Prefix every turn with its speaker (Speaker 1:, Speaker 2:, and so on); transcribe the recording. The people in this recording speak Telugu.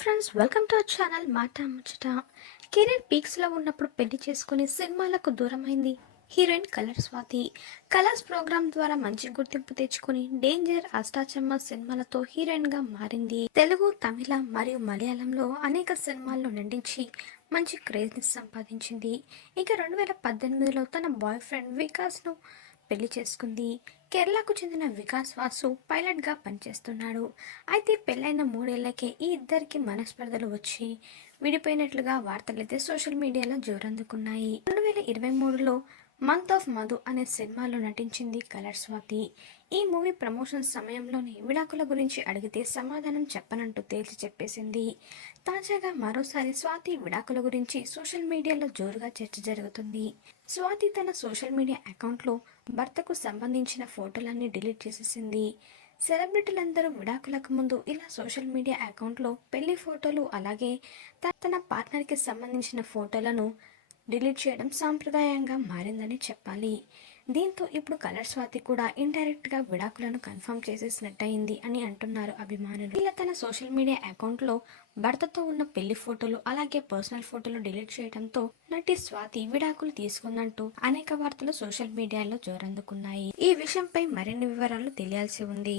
Speaker 1: Friends welcome to our channel మాట ముచ్చట కెరీర్ పీక్స్లో ఉన్నప్పుడు పెళ్ళి చేసుకుని సినిమాలకు దూరమైంది heroine colour Swathi. Colours programme ద్వారా మంచి గుర్తింపు తెచ్చుకుని డేంజర్ అష్టాచమ్మ సినిమాలతో హీరోయిన్గా మారింది. తెలుగు తమిళ మరియు మలయాళంలో అనేక సినిమాల్లో నటించి మంచి క్రేజ్ని సంపాదించింది. ఇక రెండు వేల పద్దెనిమిదిలో తన బాయ్ ఫ్రెండ్ వికాస్ను పెళ్ళి చేసుకుంది. కేరళకు చెందిన వికాస్ వాసు పైలట్గా పనిచేస్తున్నాడు. అయితే పెళ్ళైన మూడేళ్ళకే ఈ ఇద్దరికి మనస్పర్ధలు వచ్చి విడిపోయినట్లుగా వార్తలైతే సోషల్ మీడియాలో జోరందుకున్నాయి. రెండు వేల ఇరవై మూడులో మంత్ ఆఫ్ మధు అనే సినిమాలో నటించింది కలర్ స్వాతి. ఈ మూవీ ప్రమోషన్ సమయంలోనే విడాకుల గురించి అడిగితే సమాధానం చెప్పనంటూ తేల్చి చెప్పేసింది. తాజాగా మరోసారి స్వాతి విడాకుల గురించి సోషల్ మీడియాలో జోరుగా చర్చ జరుగుతుంది. స్వాతి తన సోషల్ మీడియా అకౌంట్లో భర్తకు సంబంధించిన ఫోటోలన్నీ డిలీట్ చేసేసింది. సెలబ్రిటీలందరూ విడాకులకు ముందు ఇలా సోషల్ మీడియా అకౌంట్లో పెళ్ళి ఫోటోలు అలాగే తన పార్ట్నర్కి సంబంధించిన ఫోటోలను డిలీట్ చేయడం సాంప్రదాయంగా మారిందని చెప్పాలి. దీంతో ఇప్పుడు కలర్ స్వాతి కూడా ఇండైరెక్ట్గా విడాకులను కన్ఫర్మ్ చేసేసినట్టయింది అని అంటున్నారు అభిమానులు. ఇలా తన సోషల్ మీడియా అకౌంట్లో భర్తతో ఉన్న పెళ్ళి ఫోటోలు అలాగే పర్సనల్ ఫోటోలు డిలీట్ చేయడంతో నటి స్వాతి విడాకులు తీసుకుందంటూ అనేక వార్తలు సోషల్ మీడియాలో జోరందుకున్నాయి. ఈ విషయంపై మరిన్ని వివరాలు తెలియాల్సి ఉంది.